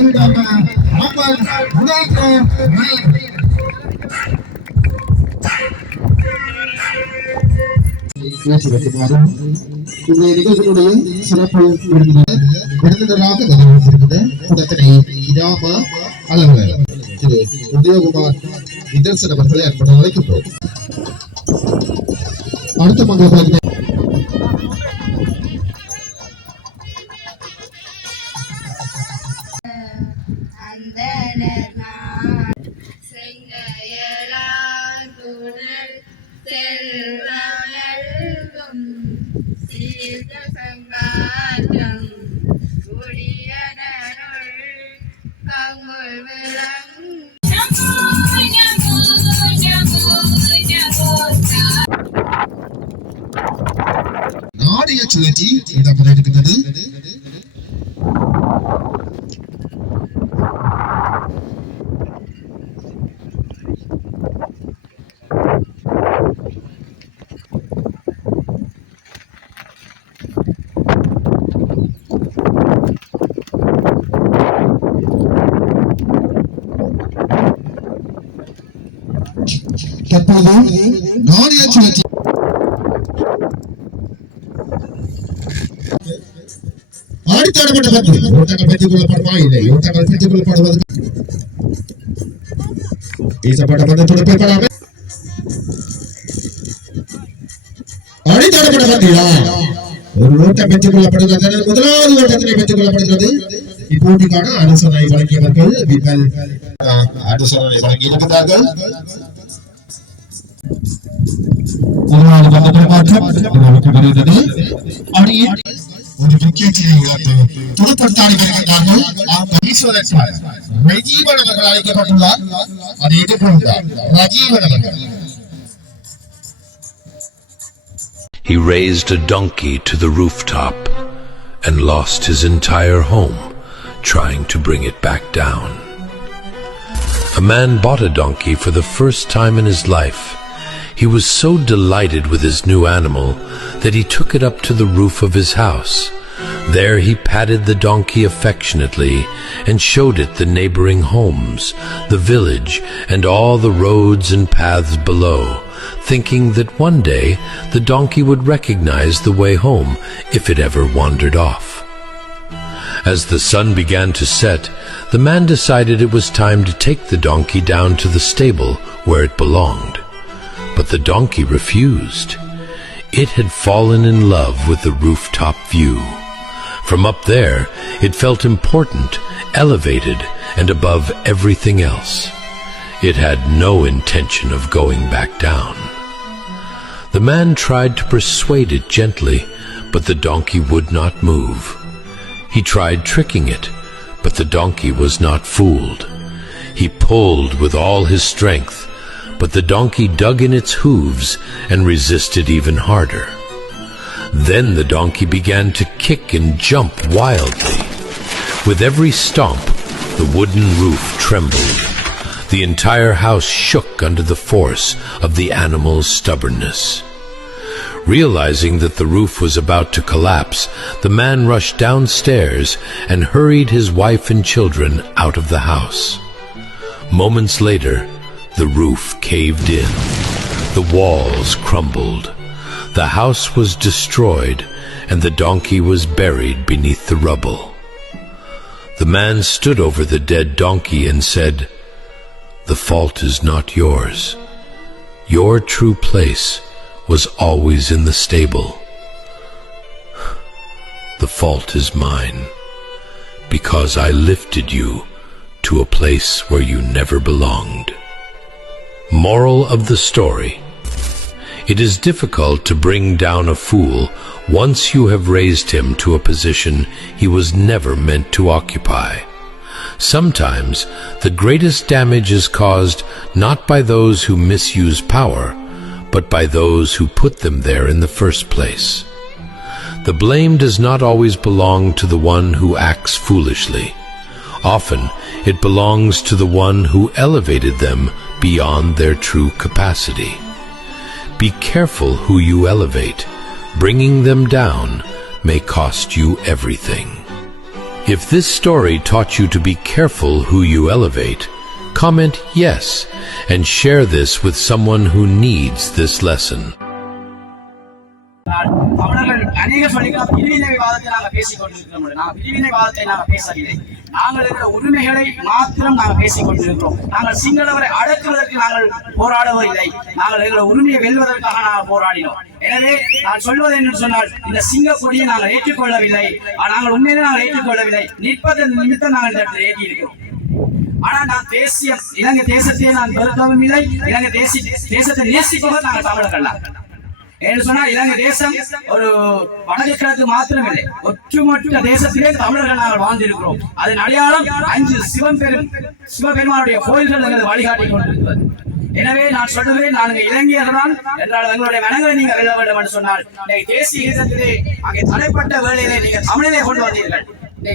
இந்த நிகழ்ச்சியுடைய சிறப்பு விருந்தினராக வருகிறது குடத்தினை இராம அலுவலர் திரு உதயகுமார் நிதர்சன் அவர்களை அன்புடன் அழைக்கின்றோம். அடுத்த மங்கள நாடிய சுழற்சி இடம்பெற இருக்கின்றது. தற்போது நாடிய சுழற்சி ஆடித்தரப்பட்ட பற்றி ஓட்டங்கள் பெற்றுக் கொள்ளப்படுமா இல்லை ஓட்டங்கள் பெற்றுக் கொள்ளப்படுவதற்கு பேசப்பட்ட பதத்தோடு பெறப்படாமல் ஆடித்தரப்பட்ட பற்றியா ஒரு ஓட்டம் பெற்றுக் கொள்ளப்படுகிறது. முதலாவது ஓட்டத்தினை பெற்றுக் கொள்ளப்படுகிறது. இப்போட்டிக்கான ஆலோசனை வழங்கியவர்கள் வீட்டில் ஆலோசனை வழங்கியிருக்கிறார்கள். முதலாவது பதத்தினை மாற்றம் வருகிறது. ஒரு விக்கெட்டினை இழந்து துடுப்படுத்தாடி வருகின்றார்கள். ரஜீவன் அவர்கள் அழைக்கப்பட்டுள்ளார். அதை எதிர்கொண்டார் ரஜீவன் அவர்கள். He raised a donkey to the rooftop and lost his entire home trying to bring it back down. A man bought a donkey for the first time in his life. He was so delighted with his new animal that he took it up to the roof of his house. There he patted the donkey affectionately and showed it the neighboring homes, the village, and all the roads and paths below, thinking that one day the donkey would recognize the way home if it ever wandered off. As the sun began to set, the man decided it was time to take the donkey down to the stable where it belonged. But the donkey refused. It had fallen in love with the rooftop view. From up there, it felt important, elevated, and above everything else. It had no intention of going back down. The man tried to persuade it gently, but the donkey would not move. He tried tricking it, but the donkey was not fooled. He pulled with all his strength, but the donkey dug in its hooves and resisted even harder. Then the donkey began to kick and jump wildly. With every stomp, the wooden roof trembled. The entire house shook under the force of the animal's stubbornness. Realizing that the roof was about to collapse, the man rushed downstairs and hurried his wife and children out of the house. Moments later, the roof caved in. The walls crumbled. The house was destroyed, and the donkey was buried beneath the rubble. The man stood over the dead donkey and said, "The fault is not yours. Your true place was always in the stable. The fault is mine, because I lifted you to a place where you never belonged." Moral of the story: it is difficult to bring down a fool once you have raised him to a position he was never meant to occupy. Sometimes the greatest damage is caused not by those who misuse power, but by those who put them there in the first place. The blame does not always belong to the one who acts foolishly. Often it belongs to the one who elevated them beyond their true capacity. Be careful who you elevate. Bringing them down may cost you everything. If this story taught you to be careful who you elevate, comment yes and share this with someone who needs this lesson. தமிழர்கள் அநேக சொல்லிக்கலாம் பிரிவினை விவாதத்தை நாங்கள் பேசிக் கொண்டிருக்கிறோம். நாங்கள் பிரிவினை வாதத்தை நாங்கள் பேசவில்லை. நாங்கள் இருக்கிற உரிமைகளை மாத்திரம் நாங்கள் பேசிக் கொண்டிருக்கிறோம். நாங்கள் சிங்களவரை அடக்குவதற்கு நாங்கள் போராடவில்லை. நாங்கள் எங்களை உரிமையை வெல்வதற்காக நாங்கள் போராடினோம். எனவே நான் சொல்வது என்று சொன்னால் இந்த சிங்க கொடியை நாங்கள் ஏற்றுக்கொள்ளவில்லை. நாங்கள் உண்மையிலே நாங்கள் ஏற்றுக்கொள்ளவில்லை. நிற்பது நிமித்தம் நாங்கள் இந்த இடத்தில் ஏற்றி இருக்கிறோம். ஆனால் நான் இலங்கை தேசத்தையே நான் வெறுக்கவும் இல்லை. இலங்கை தேசத்தை நேசிப்பவர் நாங்கள் தமிழர்கள் என்று சொன்னால் இலங்கை தேசம் ஒரு வடக்கு கிழக்கு மாத்திரமில்லை, ஒற்றுமொத்த தேசத்திலே தமிழர்கள் நாங்கள் வாழ்ந்திருக்கிறோம். அதன் அடையாளம் 5 சிவபெருமானுடைய கோயில்கள் எங்களுக்கு வழிகாட்டி கொண்டிருக்கிறது. எனவே நான் சொல்லுவேன், நாங்கள் இளைஞர்கள் என்றால் எங்களுடைய மனங்களை நீங்க வெல்ல வேண்டும் என்று சொன்னால் தேசிய கீதத்திலே அங்கே தலைப்பட்ட வேளையிலே நீங்க தமிழிலே கொண்டு வந்தீர்கள்.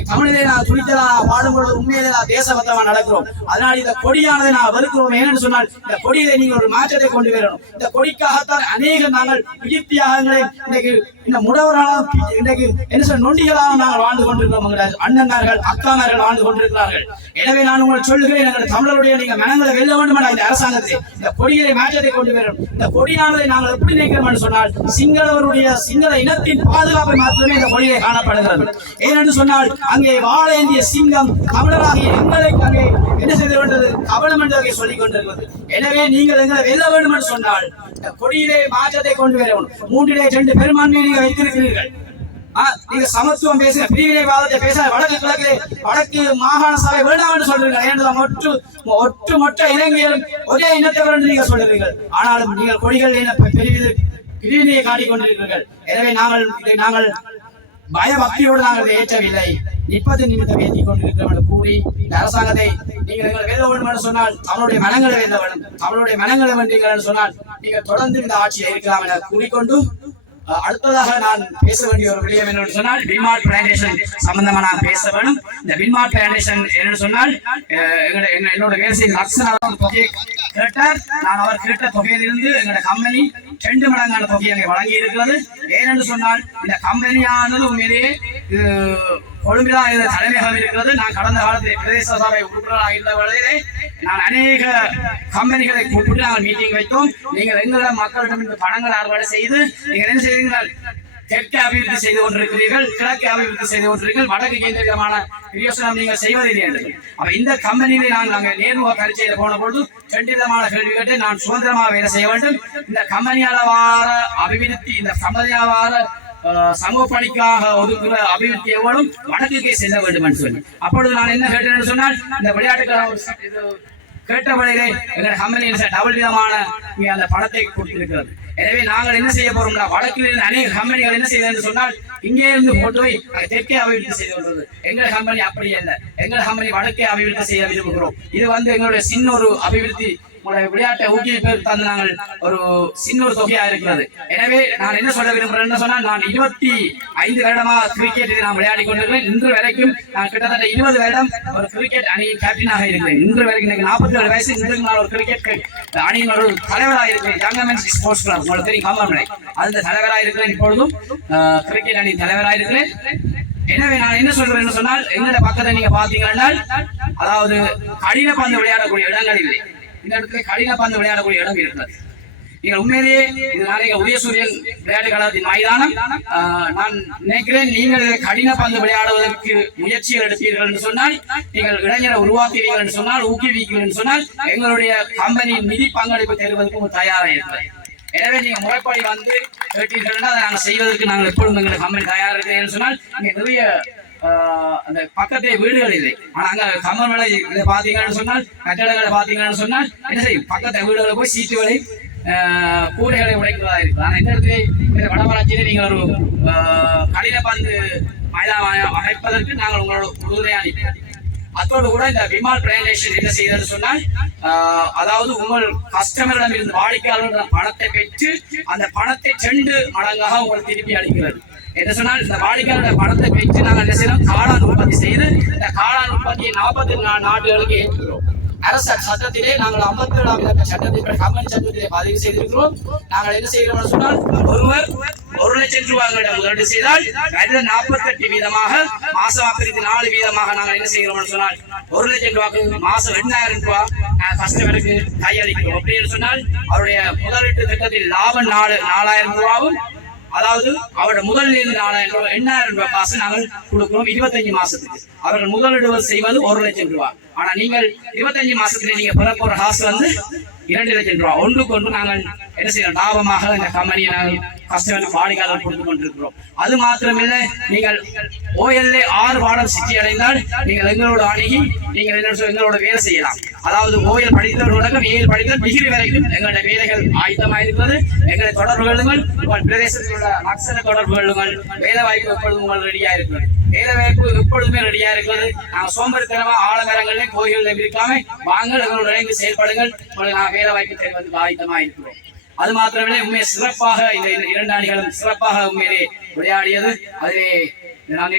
தமிழிலே நான் துணித்தலா பாடும்பொழுது உண்மையிலே நான் தேசபத்தமா நடக்கிறோம். அதனால் இந்த கொடியானதை நான் வெறுக்கிறோம். ஏன்னு சொன்னால் இந்த கொடியிலே நீங்கள் ஒரு மாற்றத்தை கொண்டு வரணும். இந்த கொடிக்காகத்தான் அநேக நாங்கள் உயிர் தியாகங்களை இன்றைக்கு இந்த முடவராலும் இன்றைக்கு என்ன சொல்ல நொண்டிகளாக நாங்கள் வாழ்ந்து கொண்டிருக்கிறோம். அண்ணன்மார்கள் அக்காமார்கள் வாழ்ந்து கொண்டிருக்கிறார்கள். எனவே நான் உங்களை சொல்லுகிறேன், எங்கள் தமிழருடைய நீங்க மனங்களை வெல்ல வேண்டும் என்ற இந்த அரசாங்கத்தை இந்த கொடியிலே மாற்றத்தை கொண்டு வரணும். இந்த கொடியானதை நாங்கள் எப்படி நினைக்கிறோம் என்று சொன்னால் சிங்கள இனத்தின் பாதுகாப்பை மாத்திரமே இந்த கொடியிலே காணப்படுகிறது. ஏனென்று சொன்னால் அங்கே வாழேந்திய சிங்கம் தமிழராகிய எங்களை அங்கே என்ன செய்து கொண்டது கவனம் என்று சொல்லிக் கொண்டிருக்கிறது. எனவே நீங்கள் எங்களை வெல்ல வேண்டும் என்று சொன்னால் கொடியிலே மாற்றத்தை கொண்டு வரணும். 3 2 பெரும்பான்மையை நீங்க வைத்திருக்கிறீர்கள். நீங்க சமத்துவம் பேசுகிற பிரிவினைவாதத்தை பேச வடக்கு மாகாண சபை வேண்டாம் என்று சொல்றீர்கள். ஒட்டுமொத்த இளைஞர்களும் ஒரே இனத்தவர் என்று நீங்க சொல்றீர்கள். ஆனாலும் நீங்கள் கொடிகள் பிரிவினையை காட்டிக் கொண்டிருக்கிறீர்கள். எனவே நாங்கள் பயபக்தியோடு நாங்கள் ஏற்றவில்லை. 30 நிமிடம் ஏற்றிக் கொண்டிருக்கிறோம் என்று கூறி இந்த அரசாங்கத்தை நீங்கள் எங்களை வெல்ல வேண்டும் என்று சொன்னால் தமிழுடைய மனங்களை வெல்ல வேண்டும். தமிழுடைய மனங்களை வென்றீர்கள் என்று சொன்னால் நீங்கள் தொடர்ந்து இந்த ஆட்சியில் இருக்கலாம் என கூறிக்கொண்டு அடுத்ததாக நான் பேச வேண்டிய ஒரு விடயம் என்று சொன்னால் வின்மார்ட் பிளான்டேஷன் சம்பந்தமா நான் பேச வேண்டும். இந்த வின்மார்ட் பிளான்டேஷன் என்று சொன்னால் என்னோட வேலை லட்சம் தொகையை கேட்டார். நான் அவர் கேட்ட தொகையிலிருந்து எங்களோட கம்பெனி 2 மடங்கான தொகையை அங்கே வழங்கி இருக்கிறது. ஏனென்று சொன்னால் இந்த கம்பெனியானது உண்மையிலேயே கொழும்பில் தலைமையகம் இருக்கிறது. நான் கடந்த காலத்தில் பிரதேச சபை உறுப்பினராக இருந்த வேளையிலே நான் அநேக கம்பெனிகளை கூப்பிட்டு நாங்கள் மீட்டிங் வைத்தோம். நீங்கள் எங்கள மக்களிடம் இந்த பணங்கள் அறுவடை செய்து நீங்கள் என்ன செய்தீர்கள்? தெற்கு அபிவிருத்தி செய்து கொண்டிருக்கிறீர்கள், கிழக்கு அபிவிருத்தி செய்து கொண்டிருக்கிறீர்கள், வடக்கு கேந்திரமான பிரயோசனம் நீங்கள் செய்வதில்லை என்று. அப்ப இந்த கம்பெனியிலே நாங்கள் நேர்முக பரீட்சையில் போன பொழுது 2 விதமான கேள்வி கேட்டு நான் சுதந்திரமாக வேலை செய்ய வேண்டும். இந்த கம்பெனியால வார அபிவிருத்தி, இந்த கம்பெனியாவார சமூக பணிக்காக ஒதுக்குற அபிவிருத்தி எவ்வளவு வடக்குக்கே செல்ல வேண்டும் என்று சொல்லி அப்பொழுது நான் என்ன கேட்டேன் சொன்னால் இந்த விளையாட்டுக்கான கேட்டபடியே எங்களுடைய கம்பெனி டபுள் விதமான அந்த பணத்தை கொடுத்திருக்கிறது. எனவே நாங்கள் என்ன செய்ய போறோம்னா வடக்கில் இருந்து அநேக கம்பெனிகள் என்ன செய்வது சொன்னால் இங்கே இருந்து கொண்டு போய் தெற்கே அபிவிருத்தி செய்து கொள்வது. எங்கள் கம்பெனி அப்படி அல்ல. எங்கள் கம்பெனி வடக்கே அபிவிருத்தி செய்ய விரும்புகிறோம். இது எங்களுடைய சின்ன ஒரு அபிவிருத்தி விளையாட்டை ஊக்குவிப்பதற்கு நாங்கள் ஒரு சின்ன ஒரு தொகையா இருக்கிறது. எனவே நான் என்ன சொல்ல விரும்புகிறேன் சொன்னால் நான் 25 வருடமா கிரிக்கெட்டில் நான் விளையாடி கொண்டிருக்கிறேன். இன்று வரைக்கும் நான் கிட்டத்தட்ட 20 வருடம் ஒரு கிரிக்கெட் அணியின் கேப்டனாக இருக்கிறேன். இன்று வரைக்கும் எனக்கு 47 வயசு. இன்று நான் ஒரு கிரிக்கெட் அணியின் ஒரு தலைவராக இருக்கிறேன். யங் ஸ்போர்ட்ஸ் கிளப் உங்களுக்கு தெரியும் கம்பெனி அந்த தலைவராக இருக்கிறேன். இப்பொழுதும் கிரிக்கெட் அணியின் தலைவராக இருக்கிறேன். எனவே நான் என்ன சொல்றேன் சொன்னால் எங்களோட பக்கத்தை நீங்க பாத்தீங்கன்னா அதாவது கடின பந்து விளையாடக்கூடிய இடங்கள் இல்லை. இந்த இடத்துல கடின பந்து விளையாடக்கூடிய இடம் இருக்கிறது. நீங்கள் உண்மையிலேயே இது நாளைக்கு உதயசூரியன் விளையாட்டு கழகத்தின் மைதானம். நான் நினைக்கிறேன் நீங்கள் கடின பந்து விளையாடுவதற்கு முயற்சிகள் எடுப்பீர்கள் என்று சொன்னால், நீங்கள் இளைஞரை உருவாக்குவீர்கள் என்று சொன்னால், ஊக்குவிக்கிறீர்கள் என்று சொன்னால் எங்களுடைய கம்பெனியின் நிதி பங்களிப்பு தருவதற்கு தயாராக இருக்கிறது. எனவே நீங்க முறைப்படி கேட்டீர்கள் அதை நாங்கள் செய்வதற்கு நாங்கள் எப்பொழுதும் எங்களுடைய கம்பெனி தயாராக இருக்கிறேன் சொன்னால் இங்க நிறைய அந்த பக்கத்தே வீடுகள் இல்லை. ஆனா அங்க கம்பெனிகளை பாத்தீங்கன்னு சொன்னால் கட்டடங்களை பாத்தீங்கன்னு சொன்னால் என்ன செய்யும் பக்கத்தை வீடுகளை போய் சீட்டுகளை கூரைகளை உடைக்கிறதா இருக்கு. ஆனா இந்த இடத்துல வடமராட்சியில நீங்கள் ஒரு கடின பந்து மைதானம் அமைப்பதற்கு நாங்கள் உங்களோட உறுதுணையாக அத்தோடு கூட இந்த விமால் பிளான்டேஷன் என்ன செய்யறது சொன்னால் அதாவது உங்கள் கஸ்டமரிடம் இருந்து வாடிக்கையாளர்கள் பணத்தை பெற்று அந்த பணத்தை 2 மடங்காக உங்களுக்கு திருப்பி அளிக்கிறது. என்ன சொன்னால் இந்த வாடிக்கையாளருடைய பணத்தை பெற்று நாங்கள் என்ன செய்யறோம் காளான் உற்பத்தி செய்து இந்த காளான் உற்பத்தியை 44 நாடுகளுக்கு ஏற்றுகிறோம். அரச சட்டத்திலே நாங்கள் 57ஆம் இலக்க சட்டத்தின்படி கம்பெனி சட்டத்திலே பதிவு செய்திருக்கிறோம். நாங்கள் என்ன செய்கிறோம் சொன்னால், ஒருவர் 1 லட்சம் ரூபாய்களிடம் முதலீடு செய்தால் அதில் 48 வீதமாக மாசம் 4 வீதமாக நாங்கள் என்ன செய்கிறோம் சொன்னால் 1 லட்சம் ரூபாய்க்கு மாசம் 2000 ரூபாய் கஸ்டமருக்கு கையளிக்கிறோம். அப்படின்னு சொன்னால் அவருடைய முதலீட்டு திட்டத்தில் லாபம் 4000 ரூபாவும், அதாவது அவரோட முதலில் 8000 ரூபாய் காசு நாங்கள் கொடுக்கிறோம் 25 மாசத்துக்கு. அவர்கள் முதலீடு செய்வது 1 லட்சம் ரூபாய். ஆனா நீங்கள் 25 மாசத்துல நீங்க பெற போற காசு வந்து 2 லட்சம் ரூபாய். ஒன்றுக்கு ஒன்று நாங்கள் என்ன செய்யறோம், லாபமாக இந்த கம்பெனியை நாங்கள் கஸ்டமருக்கு வாடிக்கையாளர் கொடுத்து கொண்டிருக்கிறோம். அது மாத்திரமில்லை, நீங்கள் OLA 6 பாடம் சித்தி அடைந்தால் நீங்கள் எங்களோட அணுகி நீங்கள் எங்களோட வேலை செய்யலாம். அதாவது OL படித்தவர்களுடன் AL படித்த டிகிரி வரைக்கும் எங்களுடைய வேலைகள் ஆயத்தமாக இருக்கிறது. எங்களை தொடர்பு கொள்ளுங்கள். உங்கள் பிரதேசத்தில் உள்ள நக்சல தொடர்பு கொள்ளுங்கள். வேலை வாய்ப்பு எப்பொழுதும் ரெடியா இருக்கிறது. வேலை வாய்ப்பு எப்பொழுதுமே ரெடியா இருக்கிறது. நாங்கள் சோம்பேறித்தனமா ஆலமரங்களிலே கோயில்களில் இருக்காம வாங்கள் எங்களோட இணைந்து செயல்படுங்கள். நான் வேலை வாய்ப்பு தேர்வதற்கு ஆயத்தமாக இருக்கிறோம். அது மாத்திரமே உண்மையை சிறப்பாக இந்த 2 அணிகளும் சிறப்பாக உண்மையிலே விளையாடியது. அதிலே நான்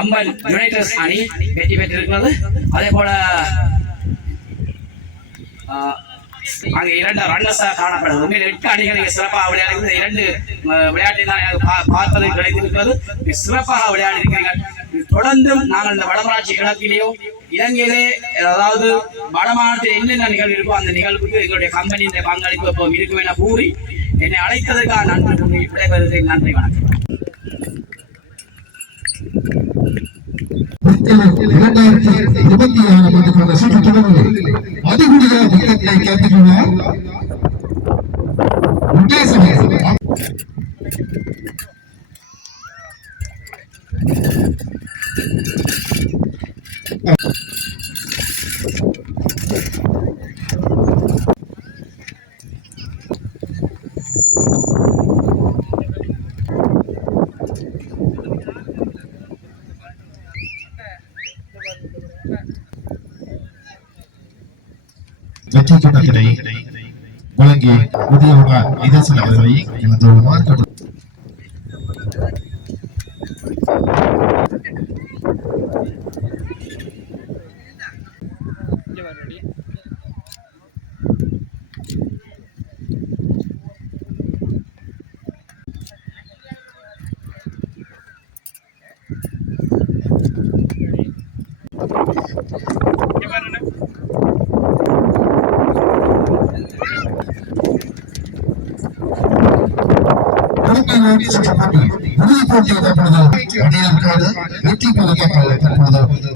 அம்பன் யுனைடெட் அணி வெற்றி பெற்றிருக்கிறது. அதே போல அங்கே 2 ரன்னர்ஸாக காணப்படுது. உண்மையில் 8 அணிகள் சிறப்பாக விளையாடுகிறது. 2 விளையாட்டை தான் பார்ப்பது கிடைத்திருக்கிறது. சிறப்பாக விளையாடி இருக்கிறீர்கள். தொடர்ந்தும் நாங்கள் இந்த வடமராட்சி கிழக்கிலேயோ இலங்கையிலே, அதாவது வடமாநிலத்தில் என்னென்ன நிகழ்வு இருக்கோ அந்த நிகழ்வுக்கு எங்களுடைய கம்பெனியின் பங்களிப்பு இப்போ இருக்கும் என கூறி என்னை அழைத்ததற்காக நன்றி கூறி விடைபெறுவதை நன்றி, வணக்கம். 2026 ஆண்டுக்கான சுற்று தொடரில் அதிகூடிய விக்கெட்டை கேட்டுள்ளார். வெற்றி கூட்டத்தினை வழங்கிய உதயகுமார் இதசன் அவர்களை எனது மார்க்க வெற்றி பதக்கப்பட்டது.